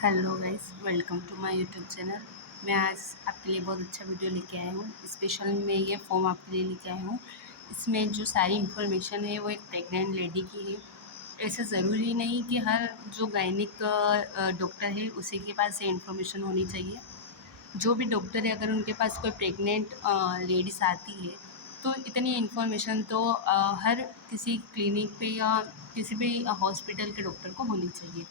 Hello guys, welcome to my YouTube channel. मैं आज आपके लिए बहुत अच्छा वीडियो लेके आई हूँ। स्पेशल मैं ये फॉर्म आपके लिए लेके आई हूँ। इसमें जो सारी इन्फॉर्मेशन है वो एक प्रेग्नेंट लेडी की है। ऐसा ज़रूरी नहीं कि हर जो गायनिक डॉक्टर है उसी के पास ये इन्फॉर्मेशन होनी चाहिए। जो भी डॉक्टर है अगर उनके पास कोई प्रेग्नेंट लेडीज़ आती है तो इतनी इन्फॉर्मेशन तो हर किसी क्लिनिक पे या किसी भी हॉस्पिटल के डॉक्टर को होनी चाहिए।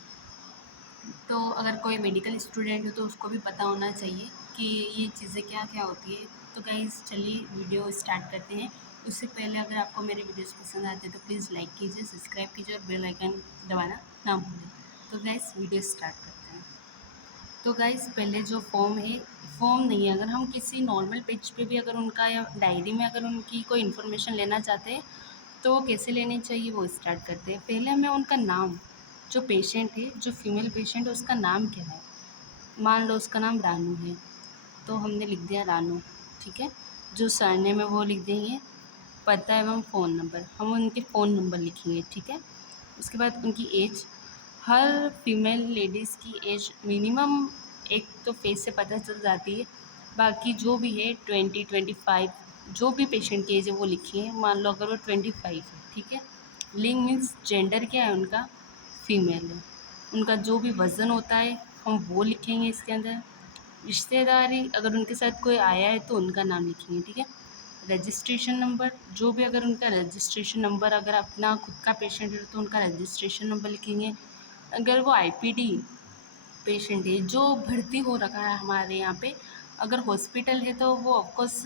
तो अगर कोई मेडिकल स्टूडेंट हो तो उसको भी पता होना चाहिए कि ये चीज़ें क्या क्या होती है। तो गाइस चलिए वीडियो स्टार्ट करते हैं। उससे पहले अगर आपको मेरे वीडियोस पसंद आते हैं तो प्लीज़ लाइक कीजिए, सब्सक्राइब कीजिए और बेल आइकन दबाना ना भूलें। तो गाइस वीडियो स्टार्ट करते हैं। तो गाइस पहले जो फॉर्म है, फॉर्म नहीं है, अगर हम किसी नॉर्मल पेज पे भी अगर उनका या डायरी में अगर उनकी कोई इन्फॉर्मेशन लेना चाहते हैं तो वो कैसे लेनी चाहिए वो स्टार्ट करते हैं। पहले हमें उनका नाम, जो पेशेंट है, जो फीमेल पेशेंट है उसका नाम क्या है। मान लो उसका नाम रानू है तो हमने लिख दिया रानू, ठीक है। जो सरनेम है वो लिख देंगे। पता एवं फ़ोन नंबर, हम उनके फ़ोन नंबर लिखेंगे, ठीक है। उसके बाद उनकी एज, हर फीमेल लेडीज़ की एज मिनिमम एक तो फेस से पता चल जाती है। बाकी जो भी है 20-25, जो भी पेशेंट की एज है वो लिखिए। मान लो अगर वो 25 है, ठीक है। लिंग मीन्स जेंडर क्या है उनका, फीमेल है। उनका जो भी वज़न होता है हम वो लिखेंगे इसके अंदर। रिश्तेदारी, अगर उनके साथ कोई आया है तो उनका नाम लिखेंगे, ठीक है। रजिस्ट्रेशन नंबर, जो भी अगर उनका रजिस्ट्रेशन नंबर, अगर अपना खुद का पेशेंट है तो उनका रजिस्ट्रेशन नंबर लिखेंगे। अगर वो आईपीडी पेशेंट है जो भर्ती हो रखा है हमारे यहाँ पे, अगर हॉस्पिटल है तो वो ऑफकोर्स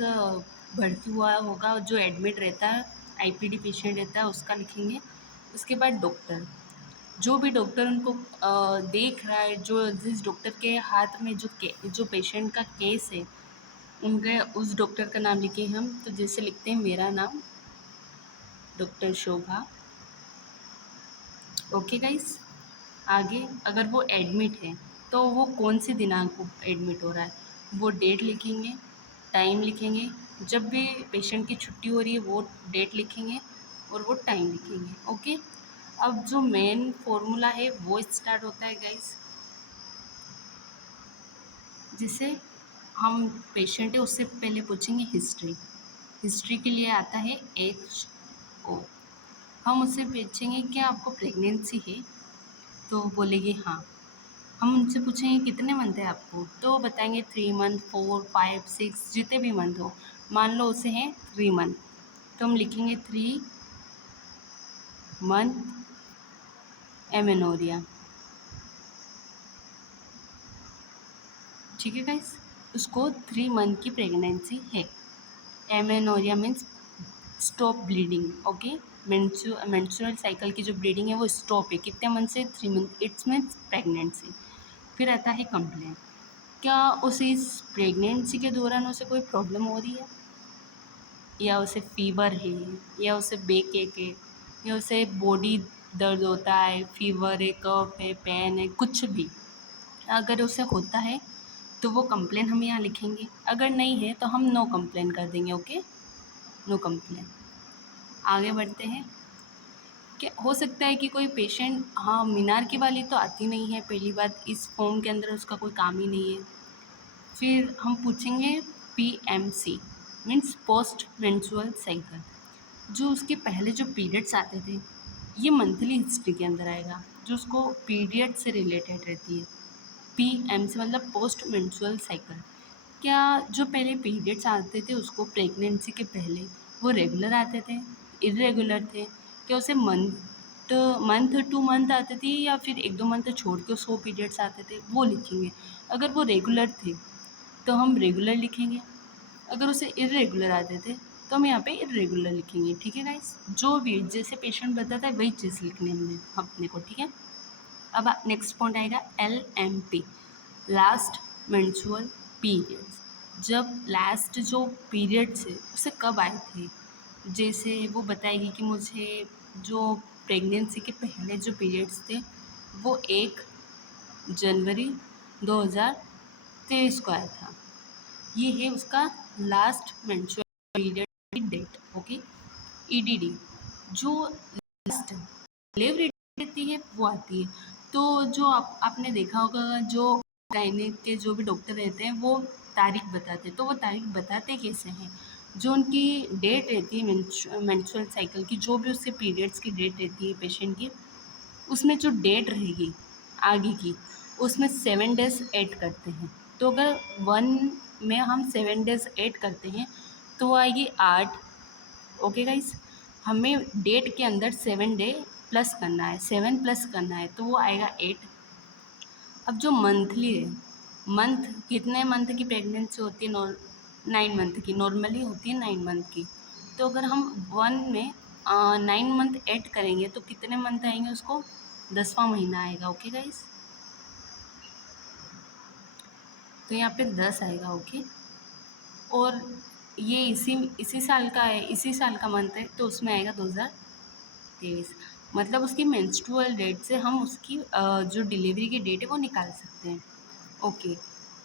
भर्ती हुआ होगा, जो एडमिट रहता है आईपीडी पेशेंट रहता है उसका लिखेंगे। उसके बाद डॉक्टर, जो भी डॉक्टर उनको देख रहा है, जो जिस डॉक्टर के हाथ में जो पेशेंट का केस है उनके उस डॉक्टर का नाम लिखे हम। तो जैसे लिखते हैं मेरा नाम डॉक्टर शोभा। Okay guys. आगे अगर वो एडमिट है तो वो कौन सी दिनांक को एडमिट हो रहा है वो डेट लिखेंगे, टाइम लिखेंगे। जब भी पेशेंट की छुट्टी हो रही है वो डेट लिखेंगे और वो टाइम लिखेंगे। ओके। अब जो मेन फॉर्मूला है वो स्टार्ट होता है गाइस। जिसे हम पेशेंट है उससे पहले पूछेंगे हिस्ट्री। हिस्ट्री के लिए आता है HO। हम उससे पूछेंगे क्या आपको प्रेगनेंसी है तो बोलेगी हाँ। हम उनसे पूछेंगे कितने मंथ है आपको तो वो बताएंगे 3 मंथ, 4, 5, 6 जितने भी मंथ हो। मान लो उसे हैं 3 मंथ तो हम लिखेंगे 3 मंथ एमेनोरिया, ठीक है गाइस। उसको 3 मंथ की प्रेगनेंसी है। Amenorrhea means stop bleeding. Okay. Menstrual cycle की जो ब्लीडिंग है वो स्टॉप है कितने मंथ से, 3 मंथ, इट्स मीन्स प्रेगनेंसी। फिर आता है कंप्लेंट, क्या उसे इस प्रेगनेंसी के दौरान उसे कोई प्रॉब्लम हो रही है, या उसे फीवर है, या उसे बैक एक है, या उसे बॉडी दर्द होता है, फीवर है, कफ है, पेन है, कुछ भी अगर उसे होता है तो वो कंप्लेन हम यहाँ लिखेंगे। अगर नहीं है तो हम नो कंप्लेन कर देंगे। Okay, no complain. आगे बढ़ते हैं। क्या हो सकता है कि कोई पेशेंट, हाँ मीनार की वाली तो आती नहीं है, पहली बात इस फॉर्म के अंदर उसका कोई काम ही नहीं है। फिर हम पूछेंगे PMC means post menstrual cycle, जो उसके पहले जो पीरियड्स आते थे ये मंथली हिस्ट्री के अंदर आएगा, जो उसको पीरियड से रिलेटेड रहती है। PMC मतलब पोस्ट मेंस्ट्रुअल साइकिल। क्या जो पहले पीरियड्स आते थे उसको प्रेगनेंसी के पहले वो रेगुलर आते थे, इरेगुलर थे, क्या उसे मंथ मंथ टू मंथ आते थे या फिर 1-2 मंथ छोड़ के उसको पीरियड्स आते थे वो लिखेंगे। अगर वो रेगुलर थे तो हम रेगुलर लिखेंगे। अगर उसे इर्रेगुलर आते थे तो हम यहाँ पे इर्रेगुलर लिखेंगे, ठीक है गाइस। जो भी जैसे पेशेंट बताता है वही चीज़ लिखनी है हमने अपने को, ठीक है। अब नेक्स्ट पॉइंट आएगा LMP, लास्ट मेंस्ट्रुअल पीरियड्स। जब लास्ट जो पीरियड्स है उसे कब आए थे, जैसे वो बताएगी कि मुझे जो प्रेगनेंसी के पहले जो पीरियड्स थे वो 1 जनवरी 2023 को आया था। ये है उसका लास्ट मेंस्ट्रुअल पीरियड की डेट। ओके। EDD, जो लास्ट डिलीवरी रहती है वो आती है तो जो आपने देखा होगा जो गायनिक के जो भी डॉक्टर रहते हैं वो तारीख बताते हैं, तो वो तारीख बताते कैसे हैं? जो उनकी डेट रहती है मेंस्ट्रुअल साइकिल की, जो भी उसके पीरियड्स की डेट रहती है पेशेंट की, उसमें जो डेट रहेगी आगे की, उसमें 7 डेज़ ऐड करते हैं। तो अगर 1 में हम 7 डेज़ ऐड करते हैं तो वो आएगी 8। ओके गाइस, हमें डेट के अंदर 7 डे प्लस करना है, 7 प्लस करना है, तो वो आएगा 8। अब जो मंथली है, मंथ कितने मंथ की प्रेगनेंसी होती है? 9 मंथ की, नॉर्मली होती है 9 मंथ की। तो अगर हम 1 में 9 मंथ ऐड करेंगे तो कितने मंथ आएंगे उसको? 10वां महीना आएगा। ओके गाइस, तो यहाँ पे 10 आएगा। ओके, और ये इसी इसी साल का है, इसी साल का मंथ है, तो उसमें आएगा 2023। मतलब उसकी मेंस्ट्रुअल डेट से हम उसकी जो डिलीवरी की डेट है वो निकाल सकते हैं। ओके,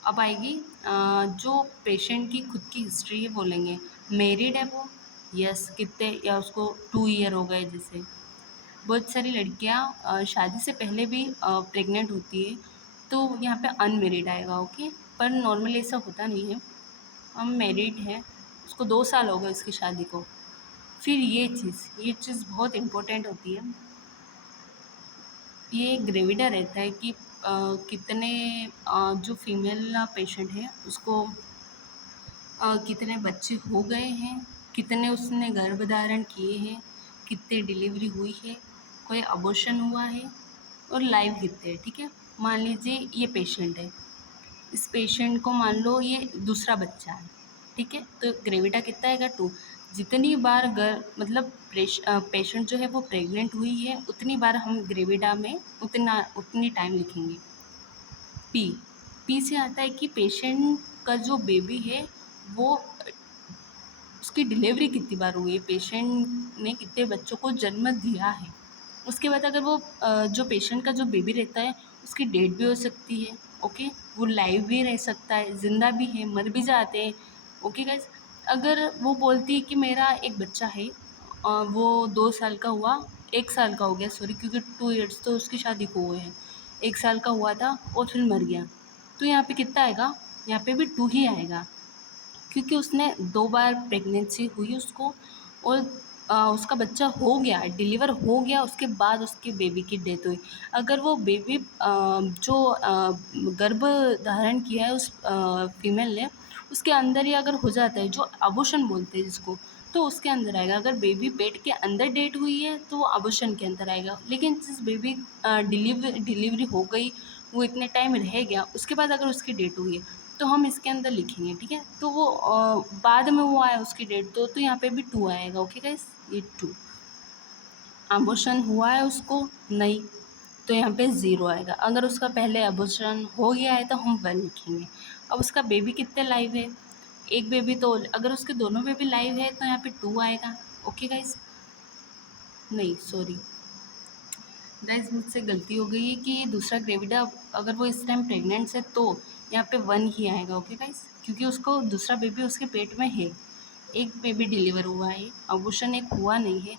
अब आएगी जो पेशेंट की खुद की हिस्ट्री है बोलेंगे। मैरिड है वो? यस, कितने, या उसको 2 ईयर हो गए जैसे। बहुत सारी लड़कियां शादी से पहले भी प्रेग्नेंट होती है, तो यहाँ पे अनमेरिड आएगा। ओके, पर नॉर्मली ऐसा होता नहीं है। हम मैरिड हैं, उसको 2 साल हो गए उसकी शादी को। फिर ये चीज़ बहुत इम्पोर्टेंट होती है। ये ग्रेविडा रहता है कि कितने जो फीमेल पेशेंट है उसको कितने बच्चे हो गए हैं, कितने उसने गर्भधारण किए हैं, कितने डिलीवरी हुई है, कोई अबॉर्शन हुआ है, और लाइव कितने हैं। ठीक है, मान लीजिए ये पेशेंट है, इस पेशेंट को मान लो ये दूसरा बच्चा है। ठीक है, तो ग्रेविटा कितना आएगा? 2। जितनी बार मतलब पेशेंट जो है वो प्रेग्नेंट हुई है, उतनी बार हम ग्रेविडा में उतनी टाइम लिखेंगे। पी पी से आता है कि पेशेंट का जो बेबी है वो उसकी डिलीवरी कितनी बार हुई है, पेशेंट ने कितने बच्चों को जन्म दिया है। उसके बाद अगर वो जो पेशेंट का जो बेबी रहता है उसकी डेथ भी हो सकती है। ओके, वो लाइव भी रह सकता है, ज़िंदा भी है, मर भी जाते हैं। ओके गाइस, अगर वो बोलती है कि मेरा एक बच्चा है, वो 2 साल का हुआ, 1 साल का हो गया सॉरी, क्योंकि 2 इयर्स तो उसकी शादी को हुए हैं, 1 साल का हुआ था और फिर मर गया, तो यहाँ पे कितना आएगा? यहाँ पे भी 2 ही आएगा, क्योंकि उसने 2 बार प्रेगनेंसी हुई उसको, और उसका बच्चा हो गया, डिलीवर हो गया, उसके बाद उसके बेबी की डेथ हुई। अगर वो बेबी जो गर्भ धारण किया है उस फीमेल ने, उसके अंदर ही अगर हो जाता है, जो अबॉर्शन बोलते हैं जिसको, तो उसके अंदर आएगा। अगर बेबी पेट के अंदर डेथ हुई है तो वो अबॉर्शन के अंदर आएगा। लेकिन जिस बेबी डिलीवरी हो गई, वो इतने टाइम रह गया, उसके बाद अगर उसकी डेथ हुई है तो हम इसके अंदर लिखेंगे। ठीक है, तो वो बाद में वो आया उसकी डेट, तो यहाँ पे भी 2 आएगा। ओके गाइस, ये 2। अबॉर्शन हुआ है उसको? नहीं, तो यहाँ पे 0 आएगा। अगर उसका पहले अबॉर्शन हो गया है तो हम 1 लिखेंगे। अब उसका बेबी कितने लाइव है? एक बेबी, तो अगर उसके दोनों बेबी लाइव है तो यहाँ पे 2 आएगा। ओके गाइस, नहीं सॉरी गाइस, मुझसे गलती हो गई कि दूसरा ग्रेविडा अगर वो इस टाइम प्रेग्नेंट है तो यहाँ पे 1 ही आएगा। ओके गाइस, क्योंकि उसको दूसरा बेबी उसके पेट में है, एक बेबी डिलीवर हुआ है, अबॉर्शन एक हुआ नहीं है।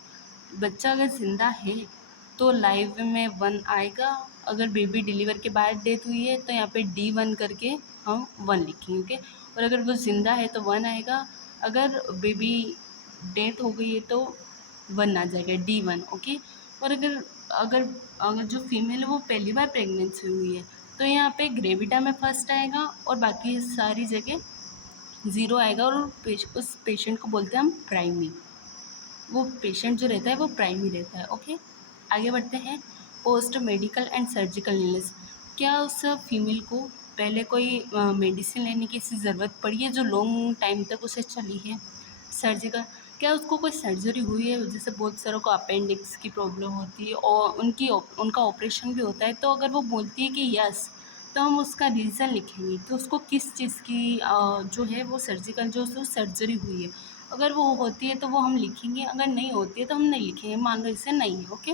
बच्चा अगर ज़िंदा है तो लाइव में 1 आएगा। अगर बेबी डिलीवर के बाद डेथ हुई है तो यहाँ पे D1 करके हम 1 लिखेंगे। ओके, और अगर वो ज़िंदा है तो 1 आएगा। अगर बेबी डेथ हो गई है तो 1 आ जाएगा, D1। ओके, और अगर अगर अगर जो फीमेल है वो पहली बार प्रेगनेंसी हुई है तो यहाँ पे ग्रेविटा में फर्स्ट आएगा और बाकी सारी जगह 0 आएगा, और उस पेशेंट को बोलते हैं हम प्राइमी। वो पेशेंट जो रहता है वो प्राइमी रहता है। ओके, आगे बढ़ते हैं। Post medical and surgical illness, क्या उस फीमेल को पहले कोई मेडिसिन लेने की ऐसी ज़रूरत पड़ी है जो लॉन्ग टाइम तक उसे चली है? सर्जिकल, क्या उसको कोई सर्जरी हुई है? जैसे बहुत सारों को अपेंडिक्स की प्रॉब्लम होती है और उनका ऑपरेशन भी होता है, तो अगर वो बोलती है कि यस, तो हम उसका रीज़न लिखेंगे कि उसको किस चीज़ की जो है वो सर्जिकल जो उसको सर्जरी हुई है। अगर वो होती है तो वो हम लिखेंगे, अगर नहीं होती है तो हम नहीं लिखेंगे, मान लो इसे नहीं है। ओके,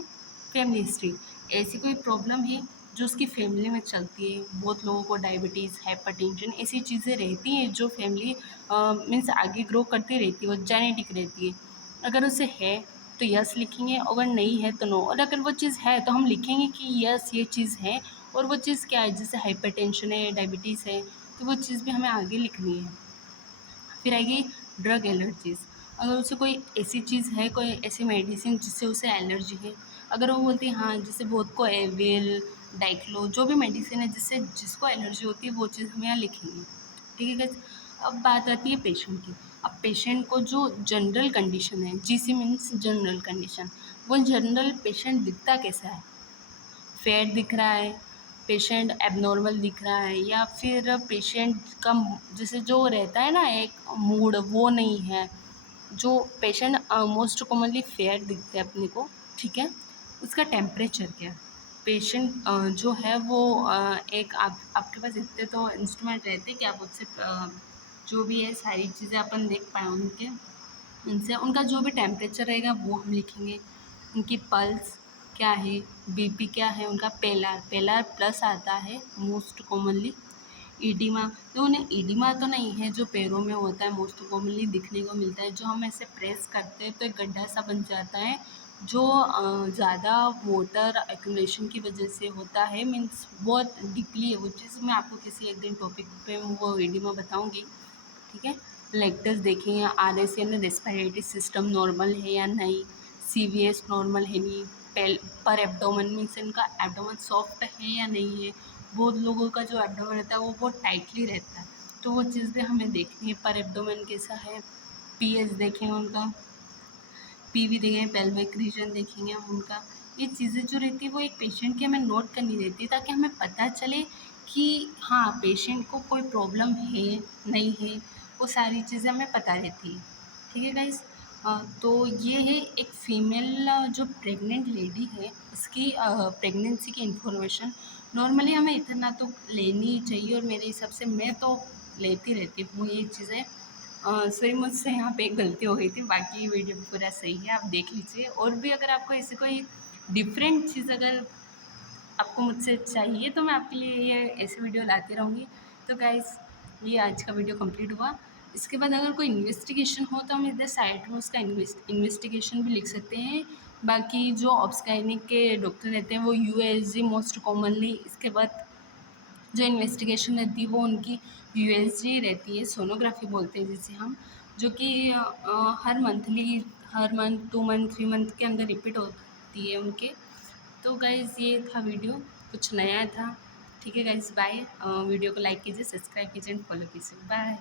फैमिली हिस्ट्री, ऐसी कोई प्रॉब्लम है जो उसकी फैमिली में चलती है, बहुत लोगों को डायबिटीज़, हाइपरटेंशन ऐसी चीज़ें रहती हैं जो फैमिली मीन्स आगे ग्रो करती रहती है, वो जेनेटिक रहती है। अगर उसे है तो यस लिखेंगे, अगर नहीं है तो नो। और अगर वो चीज़ है तो हम लिखेंगे कि यस ये चीज़ है, और वो चीज़ क्या है, जैसे हाइपरटेंशन है, डायबिटीज़ है, तो वो चीज़ भी हमें आगे लिखनी है। फिर आएगी ड्रग एलर्जीज़। अगर उसे कोई ऐसी चीज़ है, कोई ऐसी मेडिसिन जिससे उसे एलर्जी है, अगर वो बोलती है हाँ, जैसे बहुत को एविल, डाइक्लो, जो भी मेडिसिन है जिससे जिसको एलर्जी होती है वो चीज़ हम यहाँ लिखेंगे। ठीक है गाइस? अब बात आती है पेशेंट की। अब पेशेंट को जो जनरल कंडीशन है, जीसी मीन्स जनरल कंडीशन, वो जनरल पेशेंट दिखता कैसा है? फेयर दिख रहा है, पेशेंट एबनॉर्मल दिख रहा है, या फिर पेशेंट का जैसे जो रहता है ना एक मूड, वो नहीं है। जो पेशेंट मोस्ट कॉमनली फेयर दिखते हैं अपने को, ठीक है? उसका टेम्परेचर क्या है? पेशेंट जो है वो एक आपके पास इतने तो इंस्ट्रूमेंट रहते हैं कि आप उससे जो भी है सारी चीज़ें अपन देख पाएँ उनके उनसे, उनका जो भी टेम्परेचर रहेगा वो हम लिखेंगे। उनकी पल्स क्या है, बीपी क्या है, उनका पेलार पेलार प्लस आता है मोस्ट कॉमनली। ईडिमा, तो उन्हें ईडिमा तो नहीं है जो पैरों में होता है, मोस्ट कॉमनली दिखने को मिलता है, जो हम ऐसे प्रेस करते हैं तो एक गड्ढा सा बन जाता है, जो ज़्यादा वाटर एक्यूमुलेशन की वजह से होता है, मीन्स बहुत डीपली है वो चीज़। मैं आपको किसी एक दिन टॉपिक पे वो ईडिमा बताऊँगी, ठीक है? लेक्टस देखेंगे, आरएस यानी रेस्पिरेटरी सिस्टम नॉर्मल है या नहीं, सीवीएस नॉर्मल है नहीं, पेल पर एब्डोमेन मीन्स इनका एब्डोमेन सॉफ्ट है या नहीं है। बहुत लोगों का जो एब्डोमेन रहता है वो बहुत टाइटली रहता है, तो वो चीज़ भी हमें देखनी है, पर एब्डोमेन कैसा है। पीएच देखेंगे उनका, पीवी देखेंगे, पेल्विक रीजन देखेंगे हम उनका। ये चीज़ें जो रहती है वो एक पेशेंट की हमें नोट करनी रहती है, ताकि हमें पता चले कि हाँ, पेशेंट को कोई प्रॉब्लम है, नहीं है, वो सारी चीज़ें हमें पता रहती है। ठीक है गाइस? तो ये है एक फ़ीमेल जो प्रेग्नेंट लेडी है उसकी प्रेगनेंसी की इन्फॉर्मेशन। नॉर्मली हमें इतना तो लेनी ही चाहिए, और मेरे हिसाब से मैं तो लेती रहती हूँ ये चीज़ें। सॉरी, मुझसे यहाँ पे एक गलती हो गई थी, बाकी वीडियो पूरा सही है, आप देख लीजिए। और भी अगर आपको ऐसी कोई डिफरेंट चीज़ अगर आपको मुझसे चाहिए तो मैं आपके लिए ये ऐसी वीडियो लाती रहूँगी। तो गाइस, ये आज का वीडियो कंप्लीट हुआ। इसके बाद अगर कोई इन्वेस्टिगेशन हो तो हम इधर साइड में उसका इन्वेस्टिगेशन भी लिख सकते हैं। बाकी जो ऑब्स्टाइनिक के डॉक्टर रहते हैं वो यूएसजी मोस्ट कॉमनली, इसके बाद जो इन्वेस्टिगेशन रहती है वो उनकी यूएसजी रहती है, सोनोग्राफी बोलते हैं जिसे हम, जो कि हर मंथ 2 मंथ 3 मंथ के अंदर रिपीट होती है उनके। तो गाइज़ ये था वीडियो, कुछ नया था। ठीक है गाइज़, बाय। वीडियो को लाइक कीजिए, सब्सक्राइब कीजिए एंड फॉलो कीजिए। बाय।